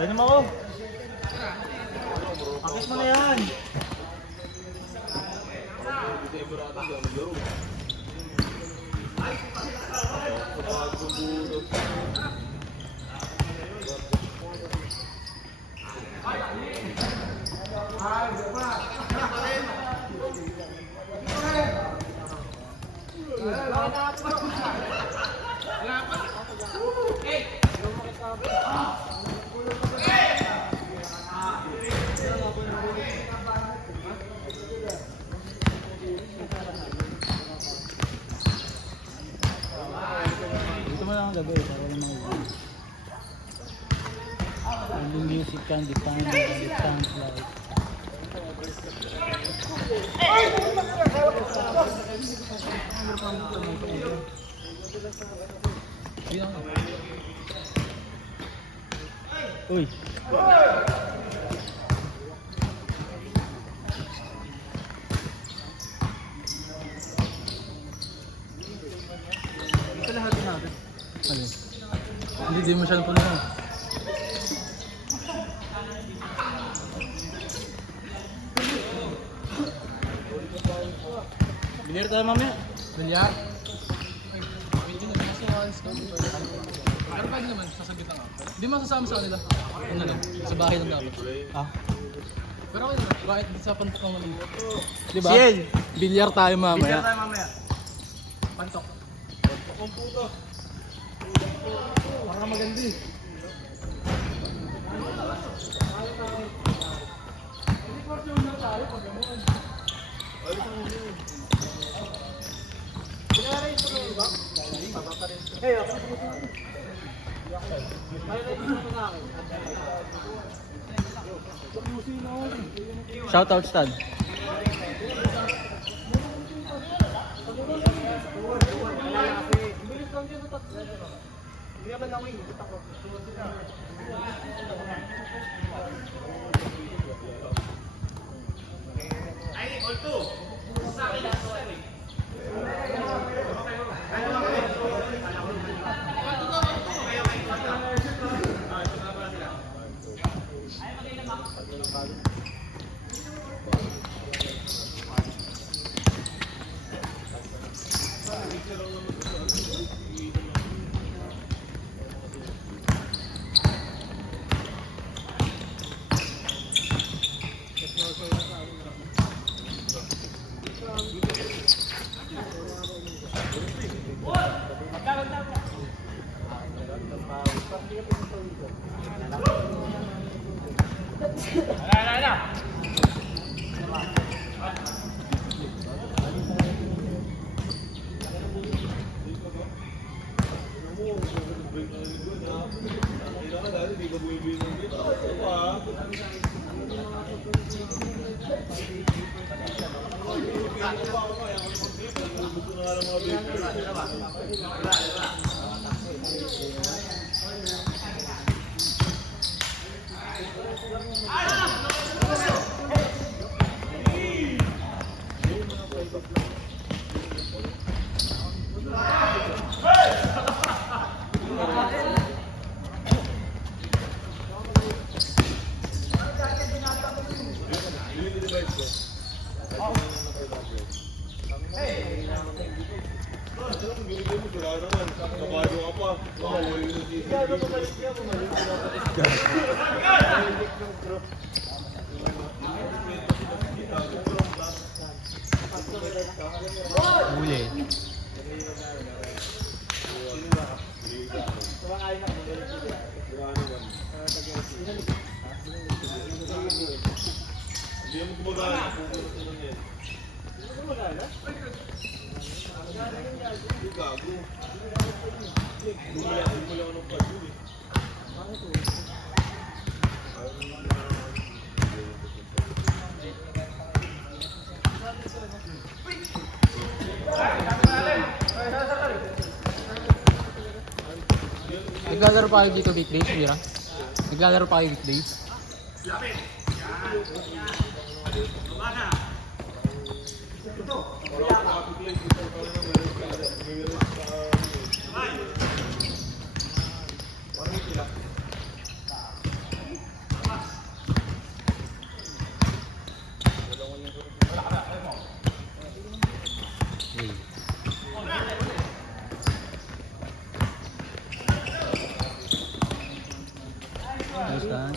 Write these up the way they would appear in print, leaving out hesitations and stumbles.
Pwede mo ako. Akit mo na yan. Dito mo lang ang gabi para walang mga the music can define what it sounds like. Uy. Ito lahat natin. Ano? Hindi, di mo siya po na. Bilyar tayo mamaya. Bilyar? Hindi na kasi once ko. Pero pwede naman, sasagot lang ako. Hindi masasama sa kanila. Ano lang, sa bahay lang dapat. Ah. Pero okay naman, bakit di sa pantok ng maliit? Diba? Ciel, bilyar tayo mamaya. Bilyar tayo mamaya. Pantok. Pantok ang puto. Para maganda eh. Hindi Fortuner tayo pag gano'n. Hey, ako na shout out Stan. Naglalaro pa kayo dito weekdays, Mira? Naglalaro pa kayo weekdays? Nice one.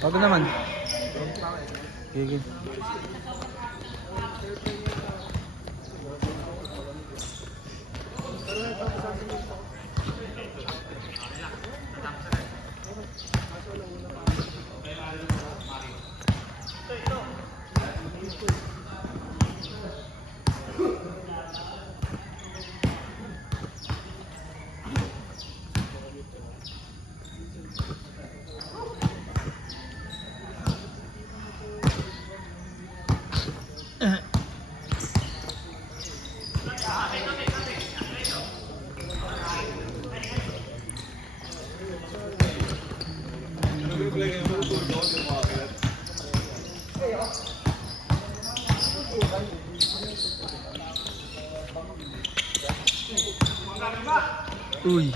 Wag naman. Gigil. Uy.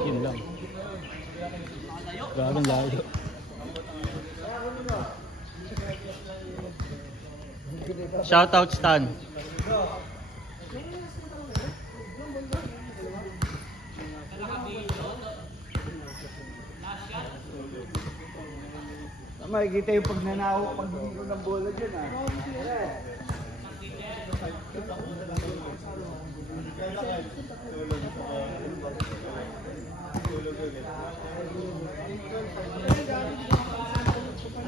Yun lang. Gano'n layo. Shoutout Stan. Makikita yung pagnanakaw pag bumiro ng bola dyan ah.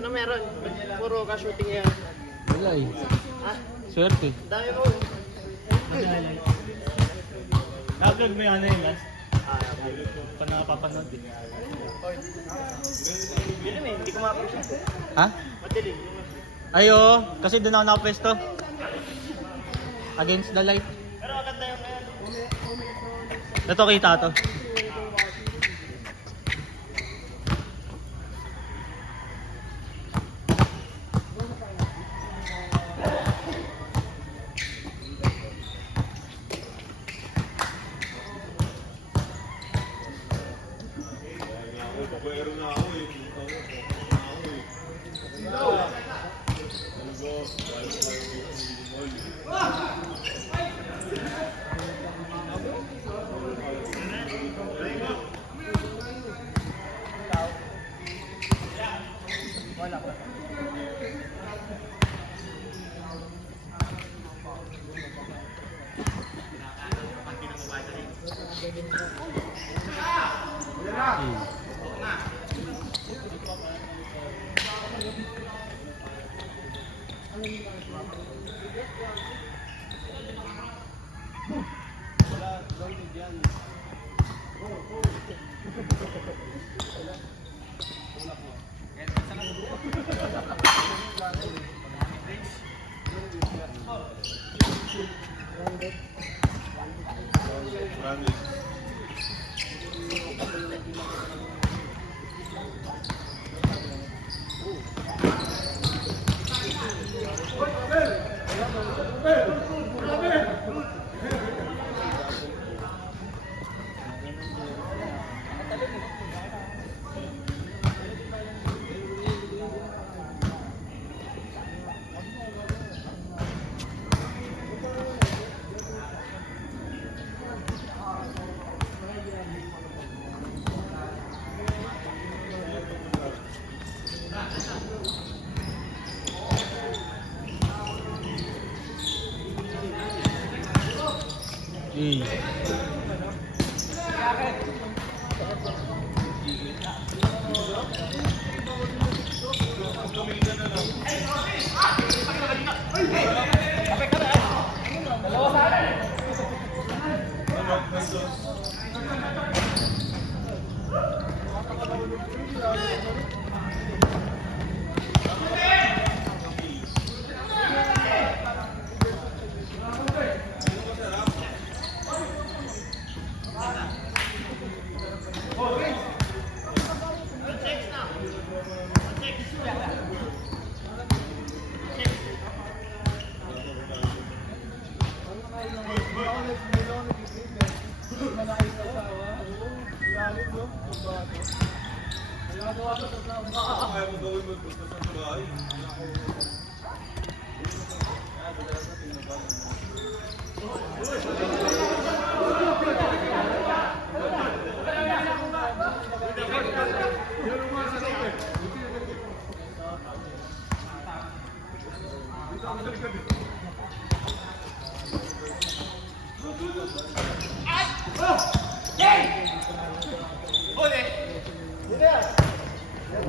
Ano meron? Puro ka-shooting yan. Wala eh. Ha? Swerte. Dami mo. Na-upload mo yung ano yun, Lance? Ah, okay. Pa nakapapanood eh. Yun naman, hindi ko ma-appreciate. Ha? Madilim. Ayo, kasi doon ako nakapwesto. Against the light. Pero maganda yung ano. Ito kita to.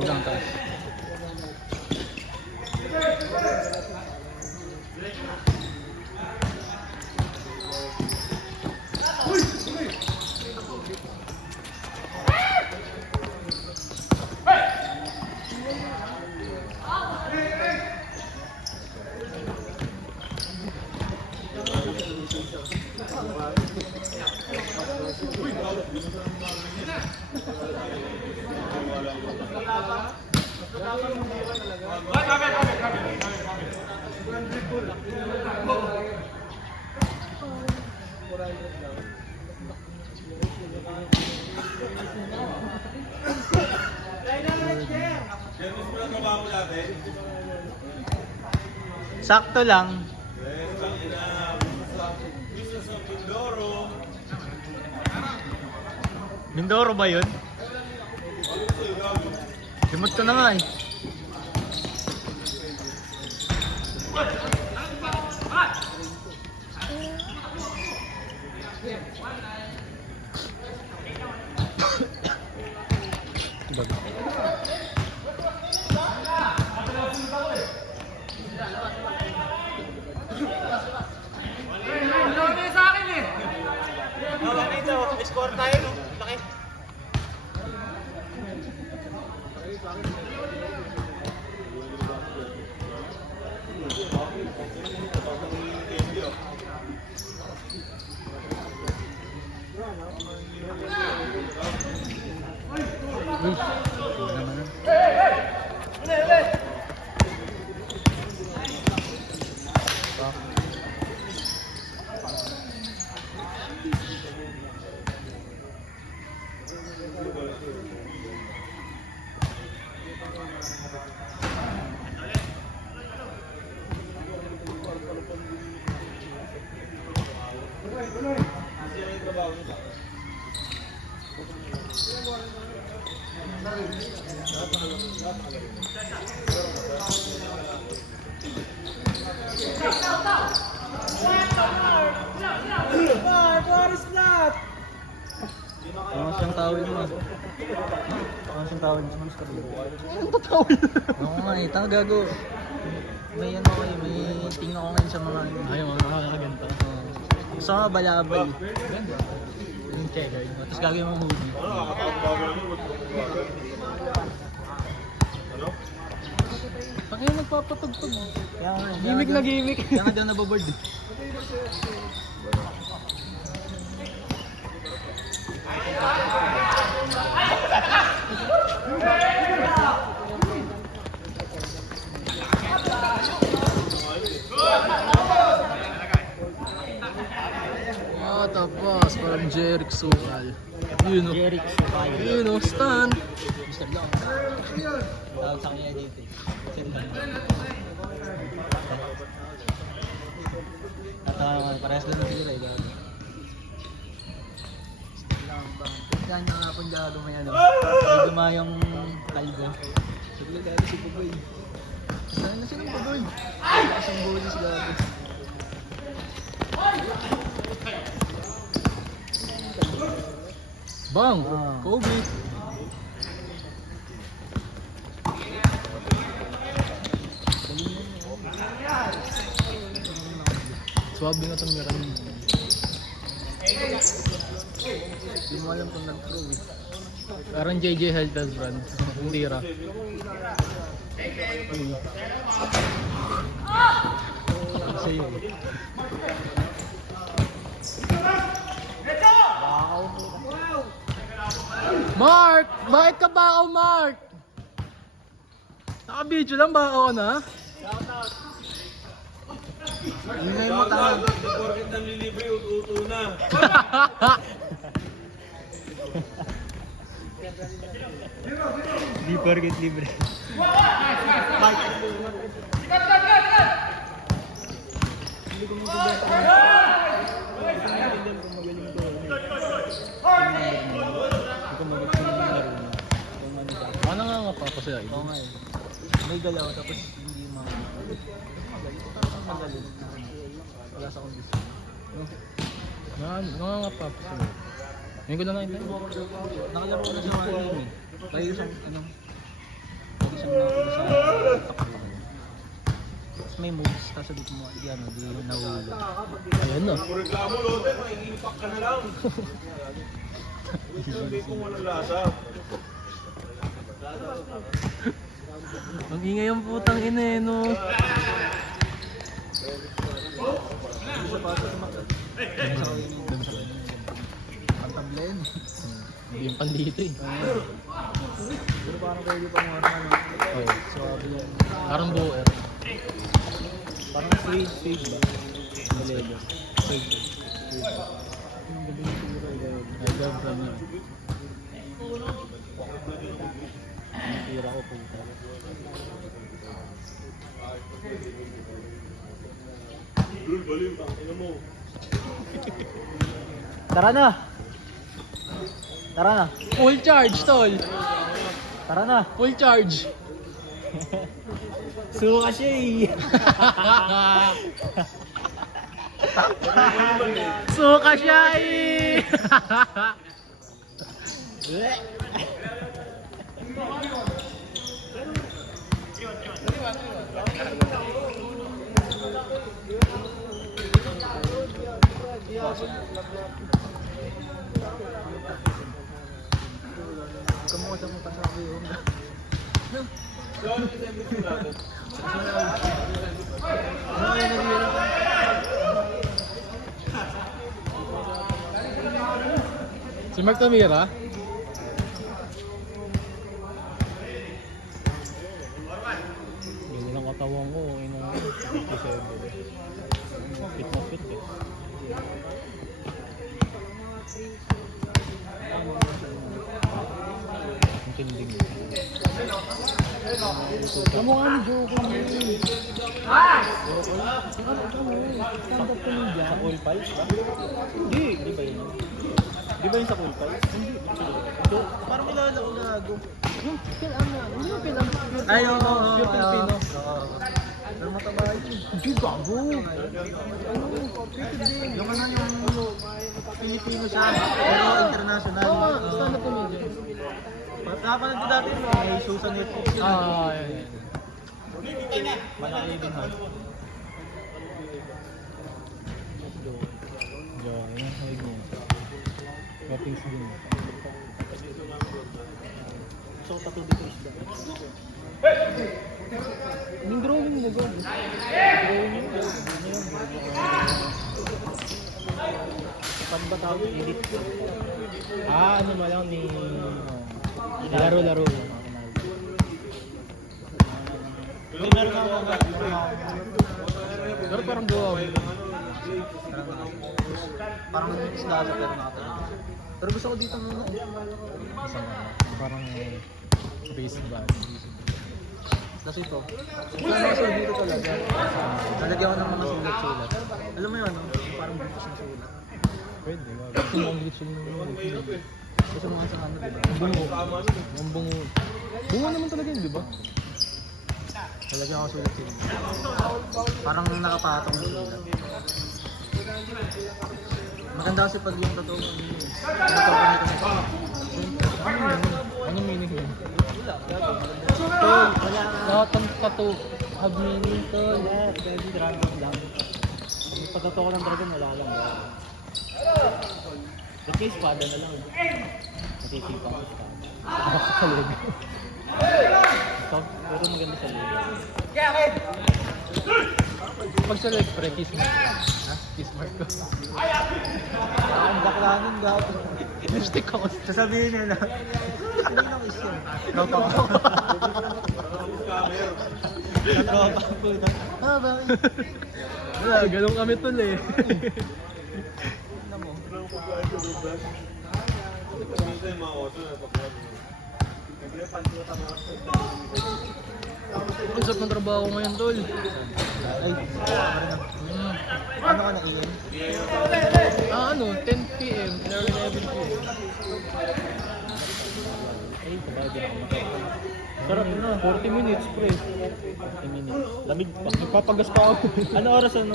Bilang tayo. Sakto lang. Mindoro ba yun? Limot ko na nga eh. Score tayo, no? Laki. Angas yung tawid mo. Angas yung tawid mo sa kabila. Ano ba tawid? Oo nga eh, tanga gago. May ano ko eh, may tingnan ko ngayon sa mga Ayaw, mga ganito. gusto ko balabal. Ganda. Yung checker. Tapos gagawin mo movie. Pag kayo nagpapatugtog. Kaya nga, Gimik na gimik. Kaya nga daw nababoard eh. Tapos parang Jerick Sukal. Yun o. Jerick Sukal. Yun o, stan. Mr. Long. Tawag sa kanya dito eh. At parehas lang sila eh. Gago. Lang ba? Tignan nyo nga kung gago may ano. May dumayang kalbo. Sabi lang gago si Bugoy. Saan na silang Bugoy? Isang boses gago. Bang! Ah. Kobe! Swabe nga itong meron. Hindi mo alam kung nag-pro eh. Parang JJ Heltas brand. Hindi ra. Sa'yo. Mark! Bakit ka ba Mark? Naka-video lang ba ako na? Ingay mo tanga. Porkit nang lilibre, uto na. Di porket libre. Hindi ko magagawa kung magaling ko. Hindi ko magagawa kung ano ka. Ano nga pa kasi ay? Oo nga eh. May galaw tapos hindi magaling. Wala sa kondisyon. Nga pa kasi. Ngayon ko lang nakita. Nakalaro ko na sa mga game eh. Kaya isang ano. Lagi siyang nakakita sa takbo. Tapos may moves, tapos sabi ko mo, di ano, di nahulog. Ayan na. Kung reklamo, Loden, maiipak ka na lang. Sabi ko walang lasa. Ang ingay ang putang ina eh no. Pantablen. Hindi yung pandito eh. Pero parang pwede pa mga ano. Oh. Sabi yung, Parang buer. parang fade ba? Balego. Fade. Yung gabi siguro ay gawin. I love from you. Tira ko po ito. Dul, baliw, tangina mo. Tara na! Tara na! Full charge tol. Tara na! Full charge. Suka siya eh! Suka siya eh. Kamuha mo pa sa iyo. Saan kita yung gusto natin? Si Mark Tamira. Ganyan ang katawan ko. Inong 57. Fit na fit eh. Ang tinding. Kamukha ni Joko yun. Stand-up comedian. Sa Cool Pals ba? Hindi. Hindi ba yun? Di ba yun sa Cool Pals? Hindi. So, parang kilala ko gago. Yung hindi yung Pilipino. Ay, oo. Yung Pilipino. Pero mataba yun. Hindi gago. Yung ano yung Pilipino siya, pero international. Oo, stand-up comedian. Napanood ko dati may show sa Netflix. Yan. Malaki din ha. Yan, yung hawig niya. Toppings din. So, tato dito isda. Yung drawing mo ba? Saan ba tawag? Edit ko. Ano mo lang ni... Laro-laro. Pero meron ako mga Pero parang gawa mo. Parang isda sa pero nakatala. Pero gusto ko dito muna. Parang baseball. Kasi ito. Wala na kasi dito talaga. Nalagyan ko ng mga sulat-sulat. Alam mo yun, no? Parang bukas na sulat. Pwede. Gusto mo ang glitch yung Gusto mo nga sa ano, diba? Ang bungo. Ang bungo. Bungo naman talaga yun, di ba? Nalagyan ko sulat yun. Parang nakapatong na sulat. Maganda kasi pag yung totoo mo yun. Totoo ko nito sa Anong meaning yun? Tol, wala nga. Lahat ng tattoo have meaning, tol. Yes, pwede dragon lang. Pag totoo ko ng dragon, wala lang. Kasi espada na lang. Masisipa ko espada. Bakit sa leg? Ito, pero maganda sa loob. Pag sa leg, pre, kiss mark. Ha? Kiss mark ko. Ang baklanin gato. Lipstick ako. Sasabihin niya na. Hindi lang is yun. Tropa ko. Tropa ko. Ah, bakit? Wala, ganun kami tol eh. Alam mo. Ang sarap ng trabaho ngayon, tol. Ay, ano ka na iyon? Ano, 10 p.m. or 11 p.m. Ay, kabago din ako makakain. Sarap na, 40 minutes, pre. 40 minutes. Lamig pa. Nagpapagas pa ako. Ano oras ano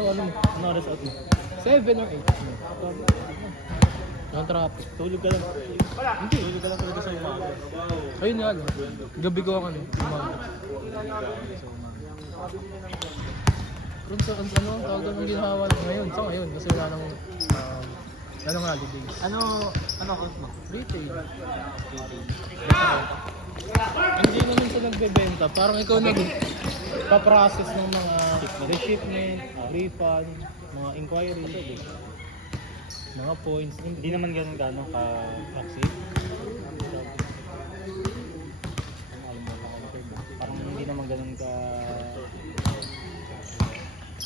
oras ako? 7 or 8. Yung traffic. Tulog ka lang. Hindi. Tulog ka lang talaga sa umaga. Ayun nga lang. Gabi ko ang ano. Umaga. Pero sa ano, tawag doon yung ginawa ngayon. Sa ngayon, kasi wala nang holidays. Ano account mo? Retail. Hindi naman sila nagbebenta. Parang ikaw nag-paprocess ng mga reshipment, refund, mga inquiry, mga points. Hindi naman ganun gano'n ka-taxi. Parang hindi naman ganun ka...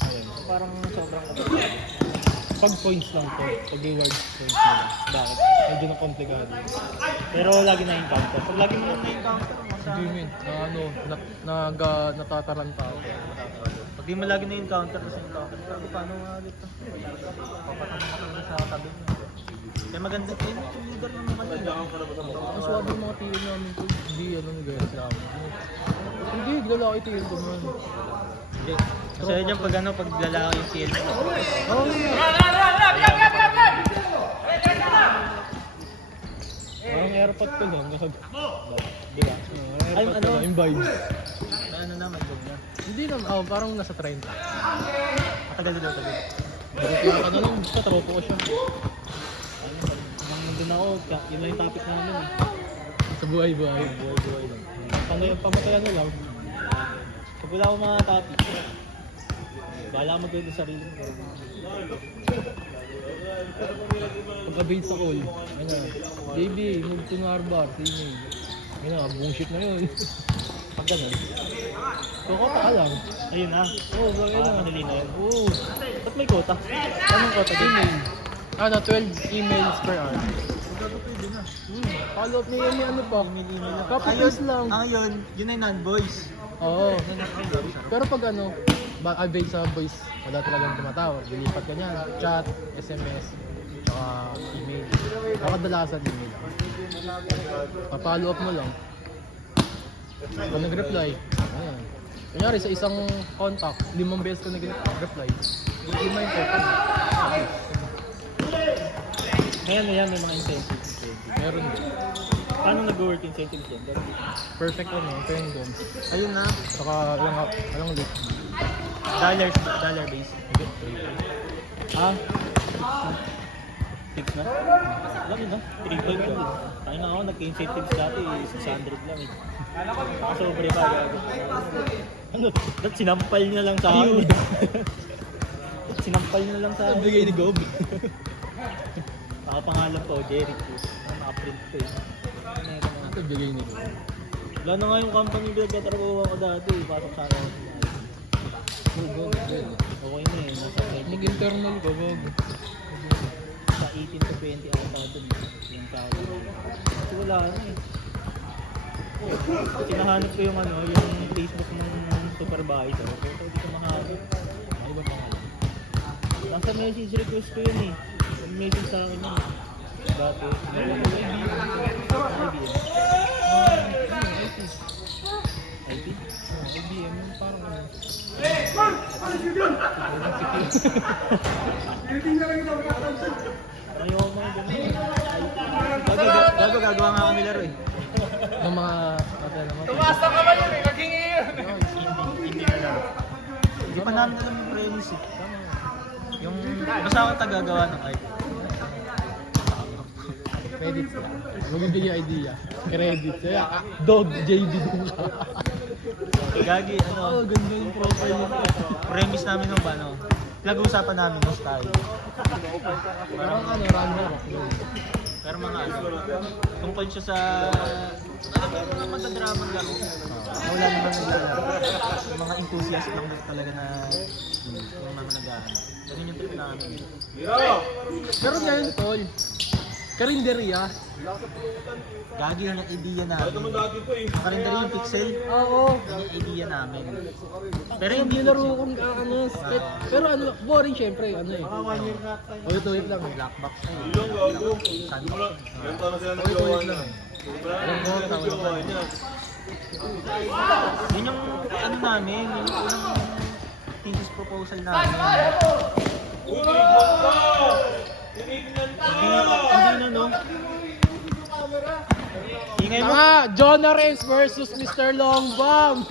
Ayun. Parang sobrang kapatid. Pag points lang to, pag rewards points mo lang. Bakit? Medyo na komplikado. Pero lagi na encounter. Pag lagi mo na Na-encounter mo sa... Enjoyment, na ano, natataranta ako. Pag di mo lagi na-encounter kasi encounter, pero paano nga ulit to? Papatama ka talaga sa tabi mo. Kaya maganda kayo, yung leader ng mga yun. Ang swabe ng mga tiyo namin to, hindi ano nag-gaya sila ako. Hindi, lalaki tiyo ko man. Hindi. Kasi dyan pag ano, pag lalaki yung CL. Oh, parang airpot ko lang, di ba? Ay, Airpot ano? ko lang, yung vibes. May ano naman, ganyan. Hindi naman, parang nasa 30. Matagal din tagal. Pero ano lang, basta tropo ko siya. Nang nandun ako, yun lang yung topic namin. Sa buhay-buhay. Buhay-buhay lang. Pamatayan na lang. Pag wala akong mga topic, bahala ka mag-gawin sa sarili mo. Pagka-bait sa call, ano, baby, move to Narbar, singing. Ano, bullshit na yun. Pag ganun, Kukota ka lang. ayun na. Oo, bagay na. Madali na yun. Oo. Ba't may quota? Anong quota din? Email. 12 emails per hour. Pwede na. Follow up niya yung ano pa. Copy paste lang. Ayun, yun ay non-voice. Oo. Pero pag ano, based sa voice, wala talagang tumatawag. Lilipat ka niyan. Chat, SMS, tsaka email. Nakadalasan email. Pa-follow up mo lang. Kung nag-reply, ayan. Kunyari sa isang contact, 5 beses ka nag-reply. Hindi mo yung total. Ngayon may mga incentives. Meron din. Paano nag-work incentives doon? Perfect ano, turn doon. Ayun na. Saka walang late. Dollar base. Ah, fix na? Alam mo na, 3.5 lang. Tayo na ako, nagka-incentives dati, 600 lang eh. Sobre pa, gago. Ano, ba't sinampal niya lang sa akin? Sinampal niya lang sa akin. Bigay ni Gob. Nakapangalan ko, Jerry Cruz. Nakaprint ko eh. Ito bigay ni Gob. Wala na nga yung company pinagkatrabaho ako dati, pasok sa akin. Okay na eh, nasa 20. Mag-internal ka, Gob. Sa 18 to 20 ata dun. Yung tao. Kasi wala na eh. Sinahanap ko yung ano, yung Facebook ng supervisor. Pero hindi ko mahanap. Ano ba pangalan? Nasa message request ko yun eh. Yung message sa akin yun. Dati. IP? IBM yung parang ano. Ayaw mo yung ganun. Gagawa nga kami laro eh. Ng mga naman. Tumasa ka ba yun eh? Naging iyon. Hindi na lang. Hindi pa namin alam yung premise eh. Yung, basta ako tagagawa ng art. Credit ka. Magbibigay idea. Credit. Kaya, Dog, JB din ka. Gagi, ano, Ganda yung profile nito. premise namin nung ano, pinag-uusapan namin ng style. Parang ano, random. Pero mga ano, tungkol siya sa, alam mo naman magdadramang laro. Wala naman naglalaro. Yung mga enthusiast lang talaga na, yung mga nag-aaral. Ganun yung trip namin. Pero ngayon, tol. Karinderya. Gagi yung idea namin. Karinderya yung pixel. Oo. Yun yung idea namin. Pero Pero hindi hindi laro kung ano. Pero ano, boring syempre. Ano eh. Wait lang. Black box na yun. Sandbox. Wait lang. Yun yung ano namin, yun yung unang thesis proposal namin. Hindi na no? Ingay mo. John Arens versus Mr. Longbomb.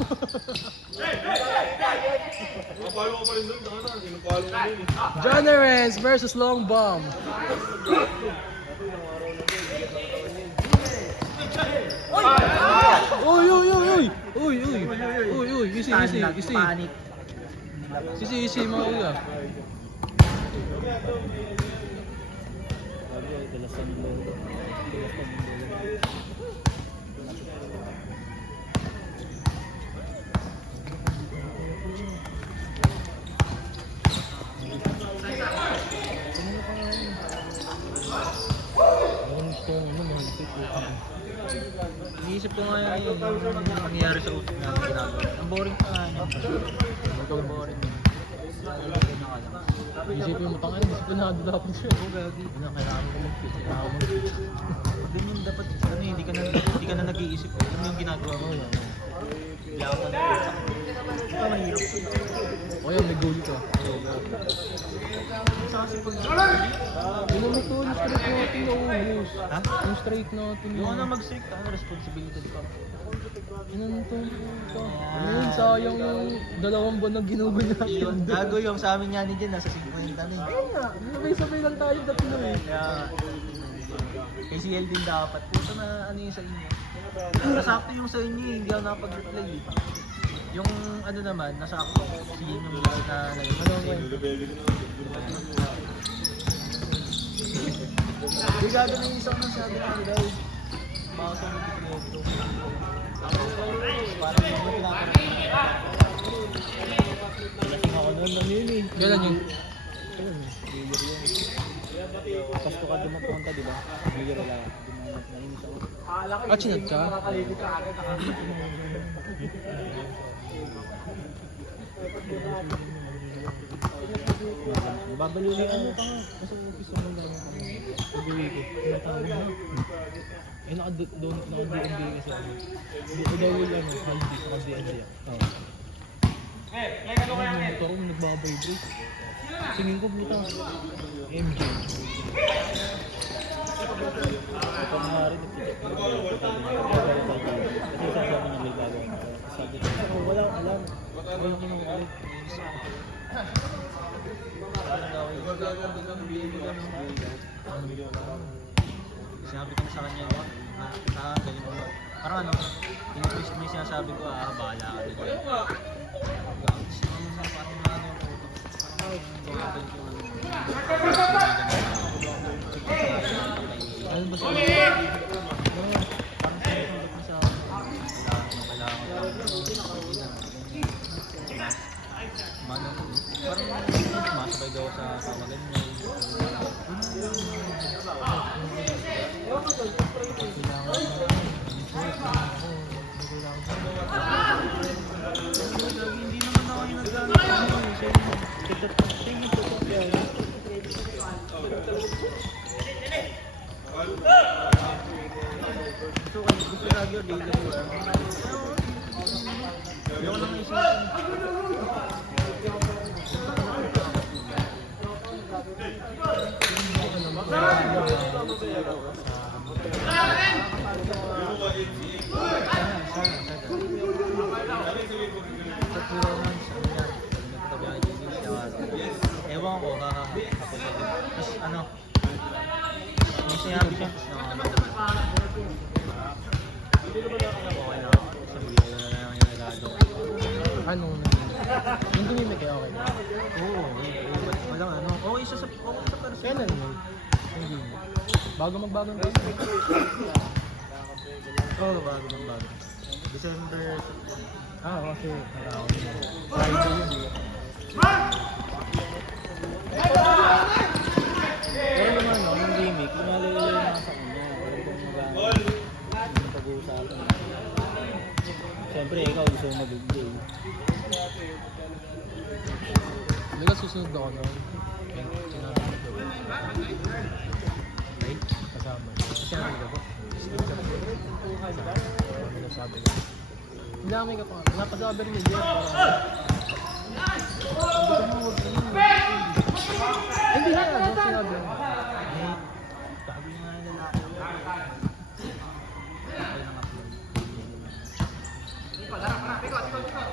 John Arens versus Longbomb. Uy, easy. Panic. Easy, mga kuya. Dalasan mo. Iniisip ko nga yun, yung nangyayari sa utak namin ginagawa. Ang boring pa nga niya. Ang boring niya. Isipin mo tangin, disiplinado dapat siya. Ano, kailangan mo mag-fit. Kailangan mo mag-fit. Doon yung dapat, ano, hindi ka na nag-iisip. Ano yung ginagawa mo yun? Kailangan mo na-fit. Ito mahirap. O yan, may goal ka. Sa kasi pag... Yun naman to, yung straight natin naubos. Ha? Yung straight natin Yung ano mag-strict ka, responsibility ka. Yun naman to. Yun, sayang yung 2 buwan na ginugulo natin. Yun, gago yung sa amin yan dyan, nasa 50 na eh. Ayun nga, sabay-sabay lang tayo tatlo eh. Kaya, KCL din dapat. Puto na ano yung sa inyo. Nasakto yung sa inyo eh, hindi ako nakapag-reply eh. Yung ano naman, nasakto. Yun yung list na Hindi gago na yung isang masyado na ano daw. Baka sa mga proyekto. Parang yung mga pinapansin. Lasing ako noon lang yun eh. Kailan yun? Pasko ka doon pumunta, di ba? Bigyan wala. Nainis ako. Ah, chinat ka? Babaliw ano pa nga. Kasi gusto mo lang ako. Pag-uwi ko. Tinatawag na. Eh, naka-DND kasi ako. Dito daw yung ano, naka-DND ako. Yung motor ko nagbabibrate. Singin ko puta. MJ. Ito nga rin. Kasi sasabi niya may bago. Sabi ko, wala alam. Wala ko nang ulit. Sinabi ko na sa kanya na galing mo. Parang ano, in-twist mo yung sinasabi ko, bahala ka dito. Parang ano Ano ba sa parang masabay daw sa tawagan niya. Hindi naman ako yung gusto lagi yung daily work. Ayaw lang isip. Ewan ko, tapos ano, may sinabi siya, okay na ako, sabi ko na lang yung nagado. ano? Yung tumimik kayo, okay na? Oo, walang ano, okay siya sa person. Kailan yun? Hindi mo. Bago magbagong taon. Oo, bago. December. Kasi Friday yun eh. Pero naman, no, yung gimmick, lumalala yung nasa kanya. Pero kung mag-ano, yung pag-uusapan. Siyempre, ikaw gusto mo mag-gay. Hindi ka susunod ako noon. Sinabi ko gawin. Right? Kasama. Sinabi ko po. Sabi ko. Hindi kami ka pa. Napasabi rin ni Jeff. Hindi na ano sinabi. Sabi niya nga yung lalaki. Ay, nang-upload.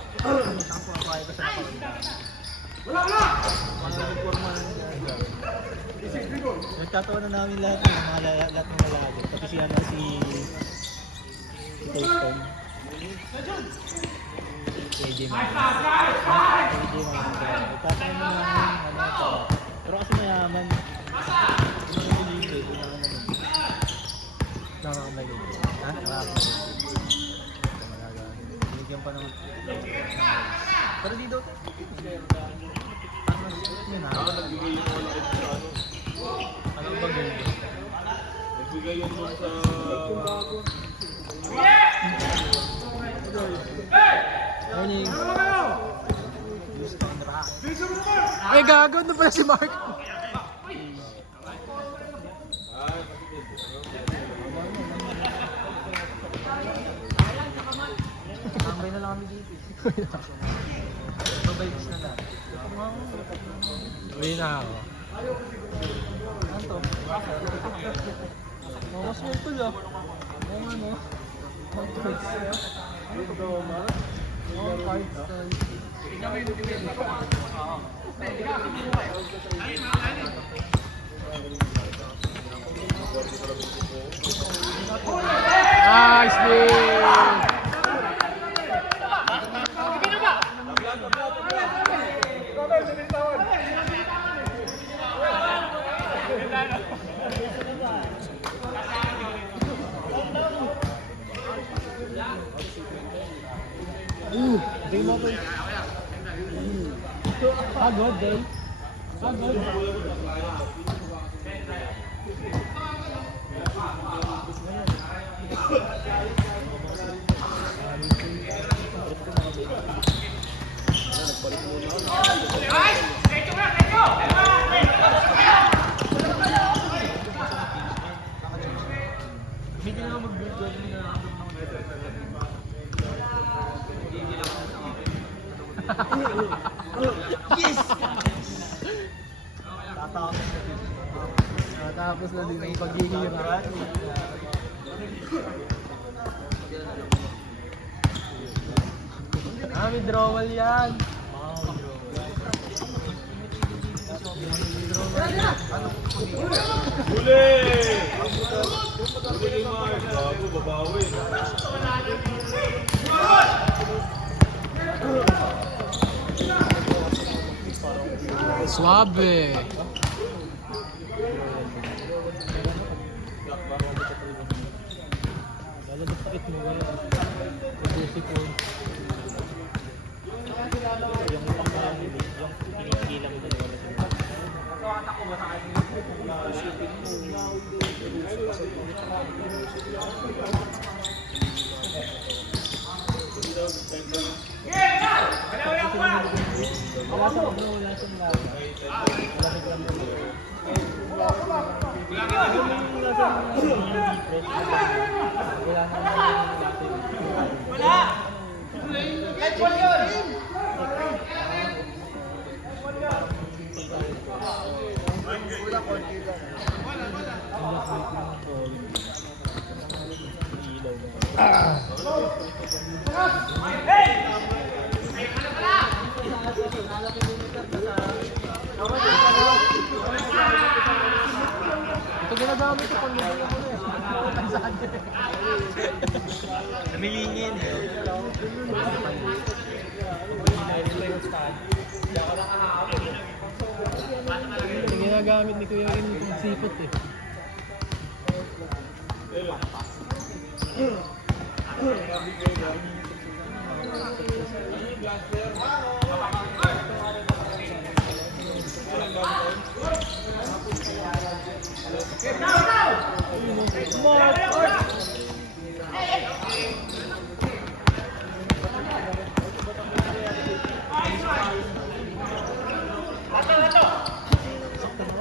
Tapos ako ay basta nakawala. Mag-reforma na niya. Nagtatawa na namin lahat ng mga lahat ng lalaki. Pati si ano si Toaston. AJ Mayan. Nagtatawa na namin ano ito. Pero kasi mayaman. Hindi ko nililip. Nakakamay ko. Ha? Nakakamay. Binigyan pa naman. Pero di daw. Yun ha. Ano ba gawin? Nagbigay yun doon sa... Morning. Houston Rock. Ay, gago na pala si Mark. Tambay na lang kami dito. Babaybis na lang. Uwi na ako. Ano to? Mga swerte lang. Mga ano? Mga cards. Ano to ba? Mga cards. Nice day! Day mo to. Pagod, day. Pagod. Hindi na mag-build ko na Yes! Tapos na din ang paghihirap. May drawal yan. Huli! Huli Mark. Bago, babawi. Suabe. Lalabas sakit mo ba yan? Pupusi ko. Yung pangkain, yung pinigilan mo talaga. Wala sa pagno, wala sa mga. Wala sa gramo. Wala sa Ito ginagamit ko pag nila mo na Namilingin eh. Ito ginagamit ni Kuya Rin yung sipot eh.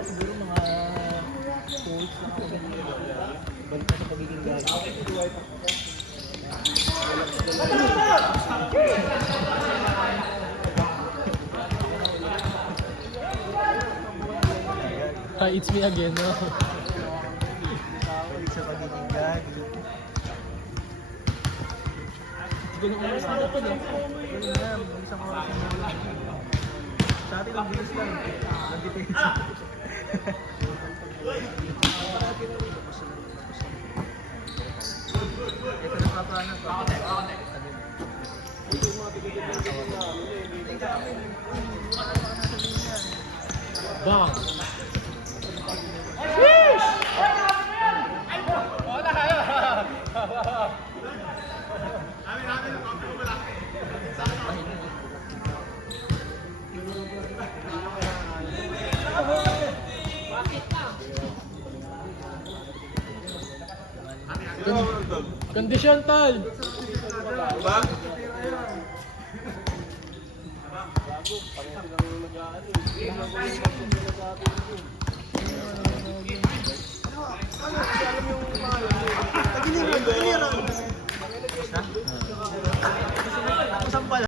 siguro mga 2 weeks lang ako ganyan. Balik na sa pagiging gano'n. Hi, it's me again, no? Balik sa pagiging gagi. Ganun oras na dapat eh. Ganun na, isang oras na. Sa atin, ang bilis lang. Ang depensa. Ito na papanan pa. Bang! Kondisyon, tol! Ba?